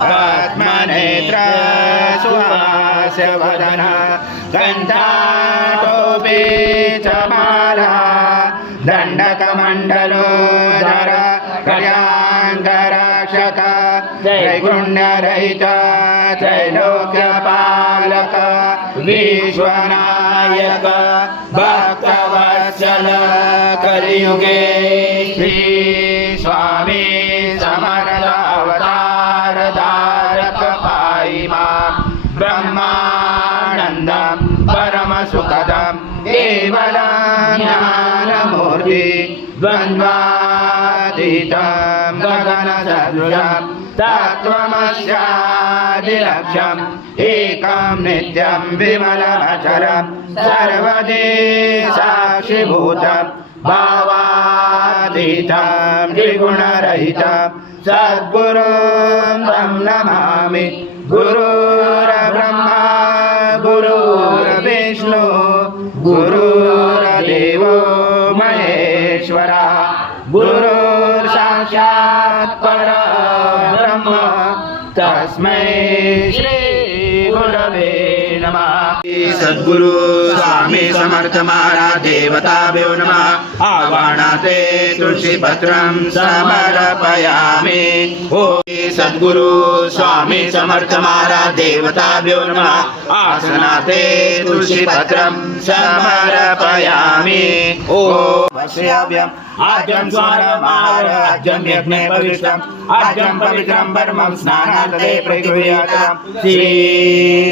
पद्मनेत्र सुहास्य वदन गन्धाटोपी च माला दण्डकमण्डलोदर कल्याङ्करक्षक त्रैगुण्यरहित त्रैलोक्यपालक विश्वनायक भक्तवत्सल कलियुगे श्री स्वामी समर्थ अवतार धारक पाहि मां ब्रह्मानन्दं परमसुखदं केवलं ज्ञानमूर्ति द्वन्द्वातीतं गगनसदृशं तत्त्वमस्यादिलक्ष्यम् एकं नित्यं विमलमचरं सर्वदे साक्षिभूतं भावातीतं द्विगुणरहितं सद्गुरुं तं नमामि गुरुर्ब्रह्मा गुरुर्विष्णु गुरुर्देवो महेश्वरा गुरुर्साक्षात् परब्रह्म तस्मै श्री गुरवे नमः। सद्गुरु स्वामी समर्थ महाराज देवताभ्यो नमः। आवाहनाते तुलसी पत्रं समर्पयामि। ओ सद्गुरु स्वामी समर्थ महाराज देवताभ्यो नमः। आसनाते तुलसी पत्रं समर्पयामि। ओ वश्याभ्यम् आद्यं स्वानमाराज्यं यज्ञे पवित्रम् आद्यं पवित्रं परमं स्नानादे प्रगृह्यातं श्री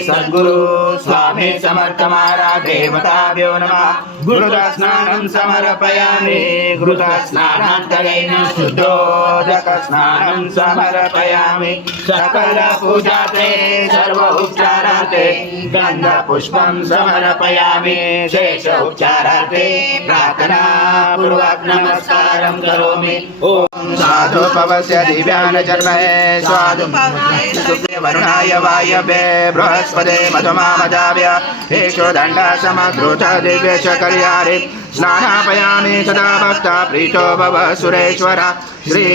सद्गुरु स्वामी समर्थ महाराज देवताभ्यो नमः। गुरुस्नानं समर्पयामि। गुरुस्नानान्तरेण शुद्धोदक स्नानं समर्पयामि। सकल पूजाते सर्व उपचाराते गन्धपुष्पं समर्पयामि। शेष उपचाराते प्रार्थना पूर्वक नमस्कारं करोमि। ओम साधु पवस्य दिव्यान चर्महे स्वादु वरुणाय वायवे बृहस्पते मधुमामदाव्य हेशो दण्ड समग्रोत दिव्य चकर्यारि स्नानापयामि सदा भक्ता प्रीतो भव सुरेश्वर। श्री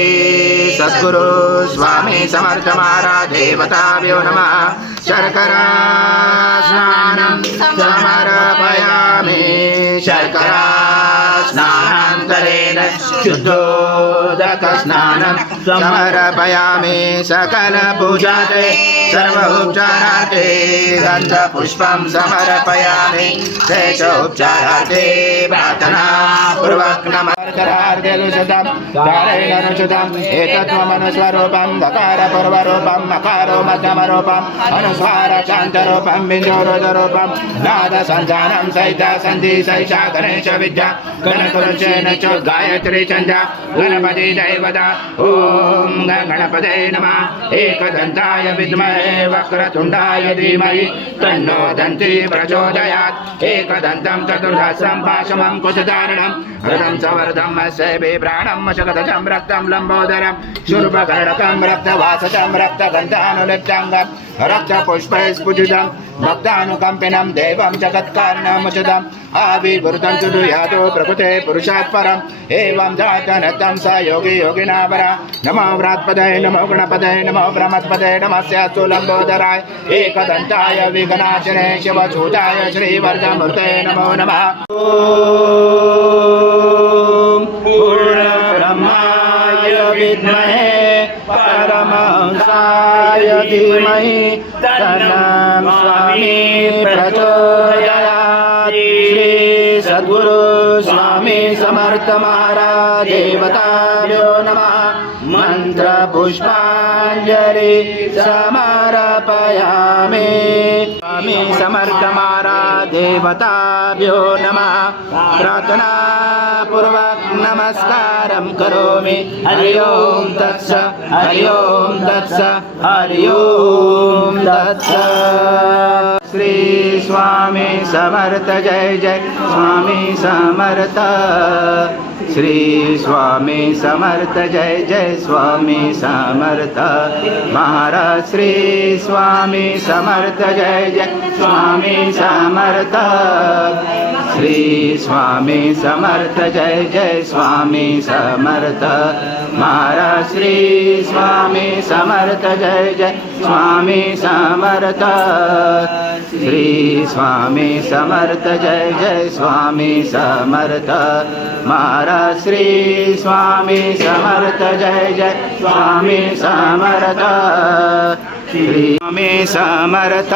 सद्गुरु स्वामी समर्थ महाराज देवताभ्यो नमः। शर्करा स्नानं समर्पयामि। शर्करा स्नानान्तरेण शुद्धोदक स्नानं समर्पयामि। सकल पूजाते सर्व उपचारार्थे गन्धपुष्पं समर्पयामि। शेष उपचारार्थे प्रार्थना पूर्वक नमस्कारार्घ्यलुषितं धारेणनुषितम् एतत्त्वमनुस्वरूपं दकार पूर्वरूपं मकारो मध्यमरूपं अनुस्वार शान्तरूपं बिन्दुरुदरूपं नाद सञ्जानं सहित सन्धि सहिषा गणेश विद्या गणकुलचेन च गायत्री चन्द्र गणपति दैवता। ॐ गणपते नमः। एकदन्ताय विद्महे वक्रतुण्डाय धीमहि तन्नो दन्ती प्रचोदयात्। एकदन्तं चतुर्दशं पाशमं कुशधारणं रथं सवर्धं बिभ्राणं शकदचं रक्तं लम्बोदरं शूर्पकर्णकं रक्तवासचं रक्तगन्धानुलिप्ताङ्गं रक्तपुष्पैस्फुटितं भक्तानुकम्पिनं देवं जगत्कारणमुचितम् आविर्भूतं सुदुयातो प्रकृते पुरुषात् परम् एवं जातनतं स योगी योगिनावरा। नमो व्रात्पदये नमो गणपतये नमो ब्रह्मत्पदये नमस्यास्तु लम्बोदराय एकदन्ताय विघ्नाशिने शिवसूताय श्रीवर्धमूर्ते नमो नमः। पूर्णब्रह्माय विद्महे परमहंसाय धीमहि तन्नो स्वामी प्रचोदयात्। श्री सद्गुरु स्वामी समर्थ महाराज देवताभ्यो नमः। मंत्र पुष्पांजलि समर्पयामि। स्वामी समर्थ महाराज देवताभ्यो नमः। प्रार्थना पूर्वक नमस्कारं करोमि। हरि ओम तत्सत् हरि ओम तत्सत् हरि ओम तत्सत्। श्री स्वामी समर्थ जय जय स्वामी समर्थ श्री स्वामी समर्थ जय जय स्वामी समर्थ महाराज श्री स्वामी समर्थ जय जय स्वामी समर्थ श्री स्वामी समर्थ जय जय स्वामी समर्थ महाराज श्री स्वामी समर्थ जय जय स्वामी समर्थ श्री स्वामी समर्थ जय जय स्वामी समर्थ महाराज श्री स्वामी समर्थ जय जय स्वामी समर्थ श्री स्वामी समर्थ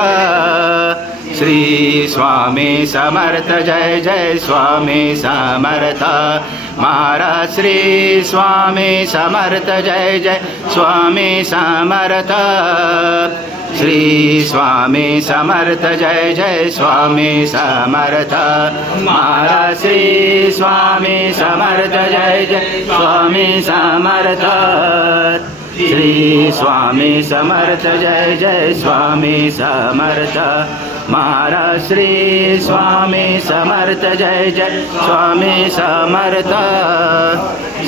श्री स्वामी समर्थ जय जय स्वामी समर्थ महाराज श्री स्वामी समर्थ जय जय स्वामी समर्थ श्री स्वामी समर्थ जय जय स्वामी समर्थ महाराज श्री स्वामी समर्थ जय जय स्वामी समर्थ श्री स्वामी समर्थ जय जय स्वामी समर्थ महाराज श्री स्वामी समर्थ जय जय स्वामी समर्थ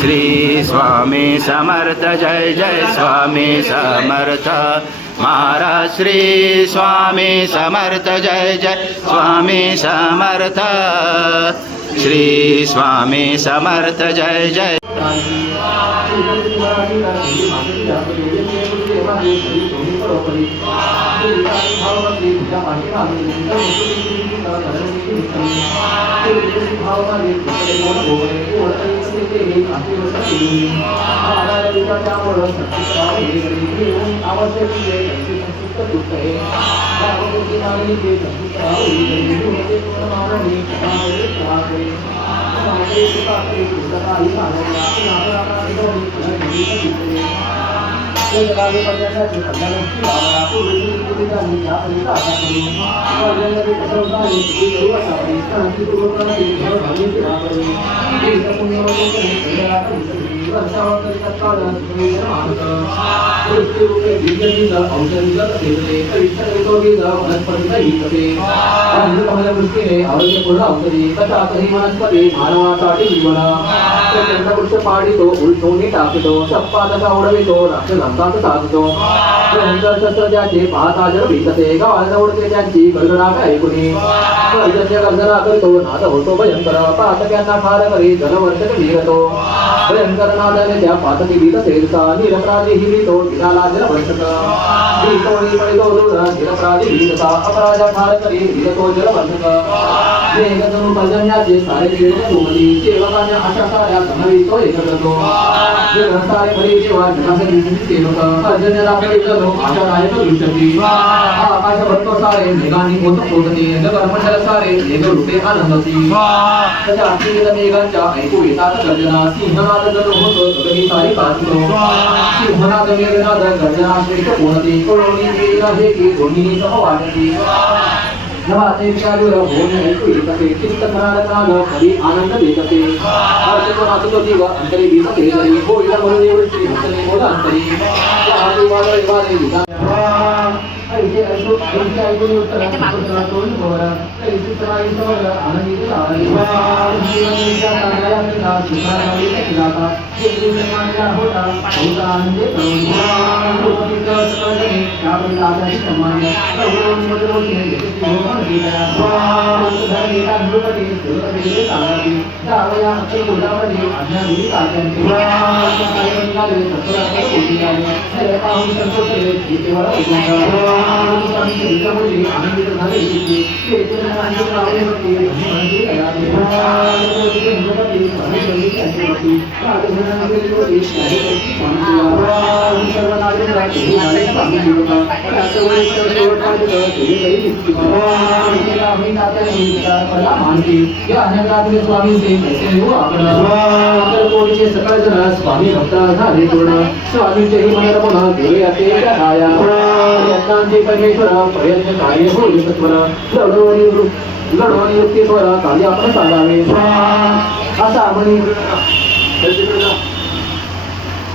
श्री स्वामी समर्थ जय जय स्वामी समर्थ महाराज श्री स्वामी समर्थ जय जय स्वामी समर्थ श्री स्वामी समर्थ जय जय पाडितो उलटून टाकतो सप्पादका उडवितो राक्षसांचा साधतो शस्त्राचे पाहता जर भीतते गावाला उडते त्यांची गडगडाट ऐकुनी पर्जन्य गर्जना करतो नाद होतो भयंकर पातक्यांना ठार करी जलवर्षक भिरतो भयंकर नादाने त्या पातकी भीत सेरसा निरपराधी हिरितो विराला जलवर्षक भीतोळी पडितो दूर निरपराधी भीतता अपराजा ठार करी भीरतो जलवर्षक मेघधनु पर्जन्याचे सारे गिरणे भूमती सेवकाने अशा साऱ्या समवितो एकत्रतो सारे खरी जेव्हा जगाचे सेवक पर्जन्य दाखवित लोक आशा नायक दृष्टी आकाश भरतो सारे मेघांनी मोत पोतते जगर्मंडल सारे मेघ लुटे आनंदती त्याच्या अखिल मेघांच्या ऐकू येतात गर्जना सिंहनाद जर होतो गगनी सारी काचतो सिंहनाद मेघनाद गर्जना श्रेष्ठ कोणती कोणी वेग आहे की दोन्ही सम वाटती नवाते विचारूर होणे ऐकू येतते चित्तनाद खरी आनंद देतते अर्चको नाचतो जीव अंतरी भीमते जरी होईल म्हणून एवढे श्री भक्तने बोला अंतरी आदी वादळे वादळे विधान ऐसे ऐकू ऐसे ऐकून उत्तर तोंड बोला ऐसे सराई सोर आनंदित झाली जीवनाच्या कार्याला सुखाने केलाता जे जीवनाच्या होता होता आनंद करून लोकित सगळे त्यावेळी आजारी सन्मान प्रभून मधुरोने येते होऊन गेला धरणी तांदूळपटी सुरपटी सांगावी जावया अक्षय कोल्हावरी अज्ञानी काक्यांचे काही निघाले सत्तराकडे कोटी आले सर्व पाहून संतोषले गीतेवर उगवला स्वामी विजयामुळे आनंदित झाले की ते आनंद लावले होते म्हणजे तयारी हिंदुपती स्वामी संगीत यांच्यावरती राजघराण्यातील होते स्वामी सर्व नागरिकांना केली झाले सांगितले होता त्याच्या वेळी शेवटपर्यंत केली गई दिसती आम्ही नात्याने विचार मला मानते या अनेक स्वामींचे कैसे हो आपण कोणीचे सकाळ जण स्वामी भक्त झाले पूर्ण स्वामींचेही मनात पुन्हा गेले असे त्या छाया यज्ञांचे परमेश्वर प्रयत्न कार्य होईल सत्वर लढवणी युक्तीश्वर कार्य आपण सांगावे असा म्हणी